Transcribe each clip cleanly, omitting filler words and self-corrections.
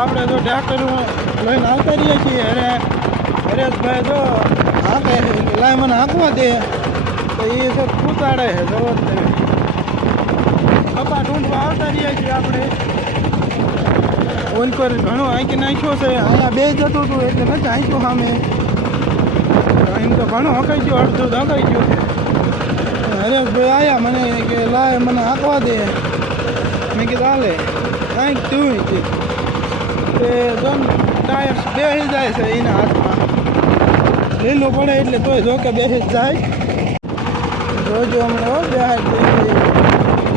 આપણે જો ટ્રેક્ટર લઈને આવતા રહીએ છીએ અરે હરેશભાઈ જો હાંકે લાય મને હાંકવા દે તો એ તો પૂતાડે છે જવો જ નહીં. કપા ઢૂંઢવા આવતા રહીએ છીએ આપણે. ઓલકોર ઘણું આંકી નાખ્યો છે. અહીંયા બે જતું હતું એટલે નથી આંક્યું સામે. એમ તો ઘણું હંકાઈ ગયું, અડધું હંકાઈ ગયું છે. હરેશભાઈ આવ્યા મને કે લાય મને હાંકવા દે. મેં કીધું હાલે કાંઈક તું કે તે જોન ટાયર બેસી જાય છે એના હાથમાં. લીલું પડે એટલે તોય જો કે બેસી જ જાય. જોજો હમણાં બેહાર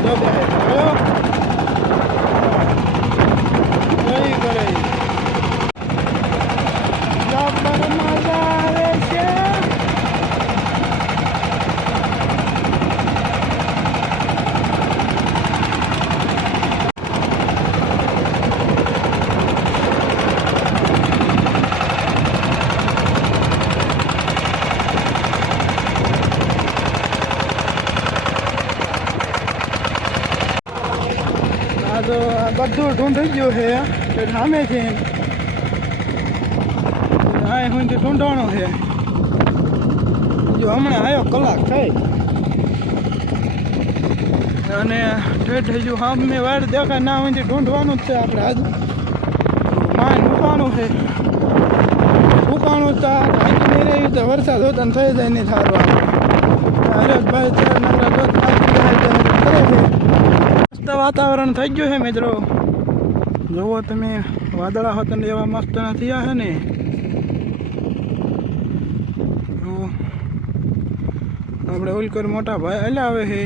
જો બેહાર ગયો કઈ કરે જબર મજા આવે છે. તો આ બધું ઢૂંઢી ગયું છે તે સામે છે. આ હું ઢૂંઢવાનો છે. જો હમણાં આવ્યો કલાક થઈ અને ઠેઠ હજુ સામે વાર દેખાય ના હોય ઢૂંઢવાનું જ છે. આપણે આજ માન ઉકાણું છે. ઉકાણું તો હાકી નહીં રહ્યું તો વરસાદ હોતા ને થઈ જાય નહીં સારું. હરેશભાઈ છે નકરા દોત હાકી કરે છે. વાતાવરણ થઈ ગયું છે મિત્રો. જુઓ તમે વાદળા હોત ને એવા મસ્ત થયા છે ને. આપણે ઓલકર મોટા ભાઈ હલાવે છે.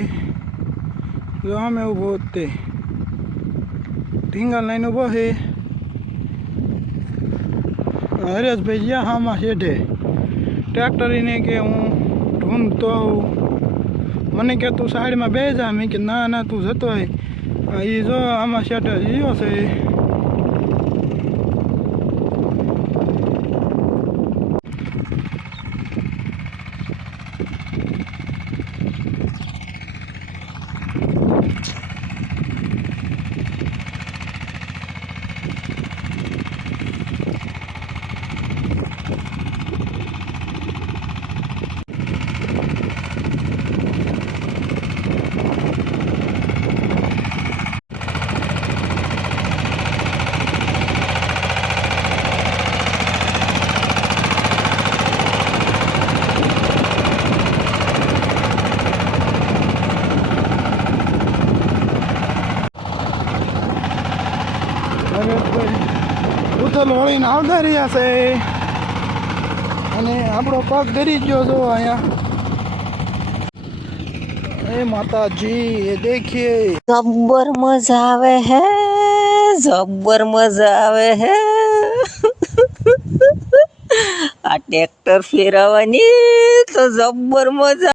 જો અમે ઊભો તે ઢીંગલ લઈને ઊભો છે. હરેશભાઈ જ્યાં હામાં શેઠે ટ્રેક્ટરીને કે હું ઢૂંઢતો આવું. મને કે તું સાઈડમાં બે જા. મેં કે ના ના તું જતો હોય. એ જો આમાં શેઠે જીવો છે. ઉથલ વળીને આવતા રહ્યા છે અને આપણો પગ ડરી ગયો છો અહીંયા. એ માતાજી એ દેખીએ જબ્બર મજા આવે હે. જબ્બર મજા આવે હે. આ ટ્રેક્ટર ફેરવવાની તો જબ્બર મજા.